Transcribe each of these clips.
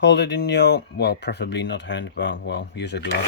Hold it in your, well, preferably not hand, but well, use a glove.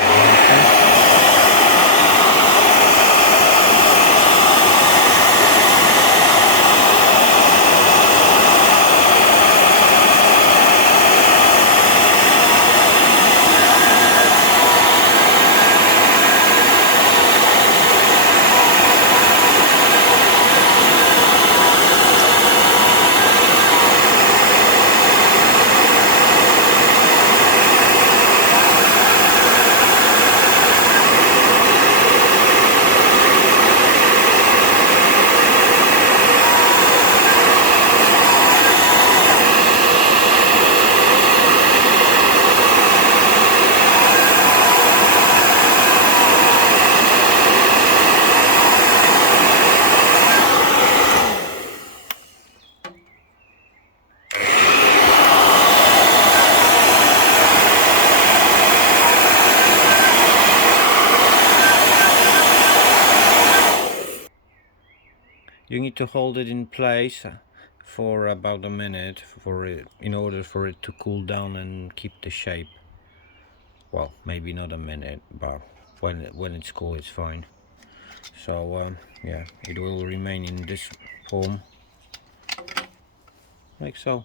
You need to hold it in place for about a minute in order for it to cool down and keep the shape. Well, maybe not a minute, but when it's cool, it's fine. So yeah, it will remain in this form, like so.